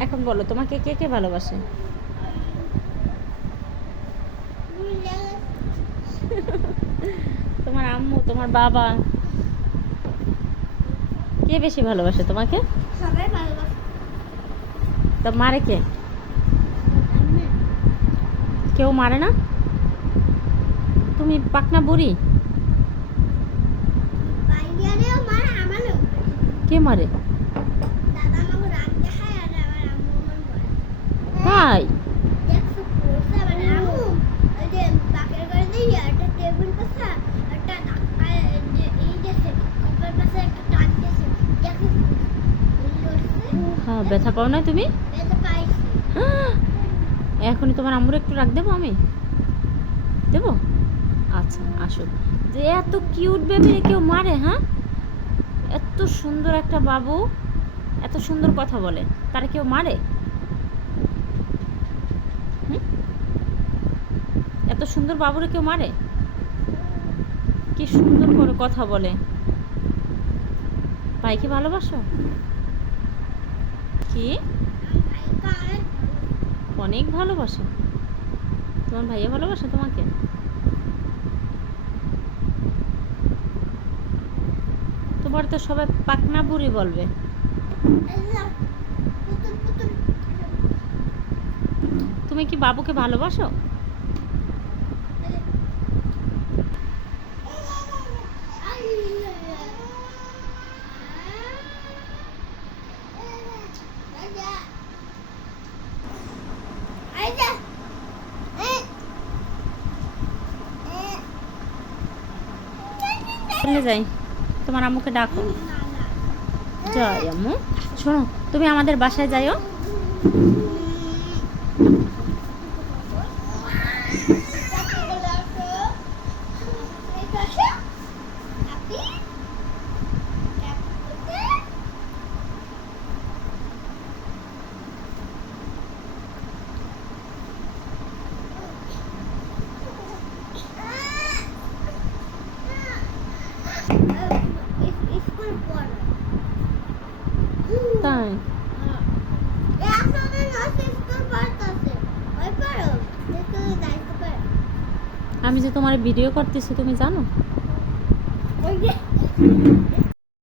এখন বলো তোমাকে কে কে ভালোবাসে? তোমার আম্মু তোমার বাবা। কে বেশি ভালোবাসে তোমাকে? তা মারে কে? কেউ মারে না? তুমি পাকনা বুড়ি? কে মারে? হ্যাঁ ব্যথা পাও না তুমি? বেঁধে এখনই তোমার আম্মুর একটু রাখ দেবো আমি? দেবো? আচ্ছা আসো। যে এত কিউট বেবিরে কেউ মারে হ্যাঁ? এত সুন্দর একটা বাবু এত সুন্দর কথা বলে তারা কেউ মারে? এত সুন্দর বাবুরে কেউ মারে? কি সুন্দর করে কথা বলে। ভাইকে ভালোবাসো? কি? অনেক ভালোবাসে। তোমার ভাইয়া ভালোবাসে তোমাকে? তোমার তো সবাই পাকনা বুড়ি বলবে। তুমি কি বাবুকে ভালোবাসো? চলে যাই। তোমার আম্মুকে ডাকো। যাই আম্মু। শোনো তুমি আমাদের বাসায় যাইও। আমি যে তোমার ভিডিও করতেছি তুমি জানো?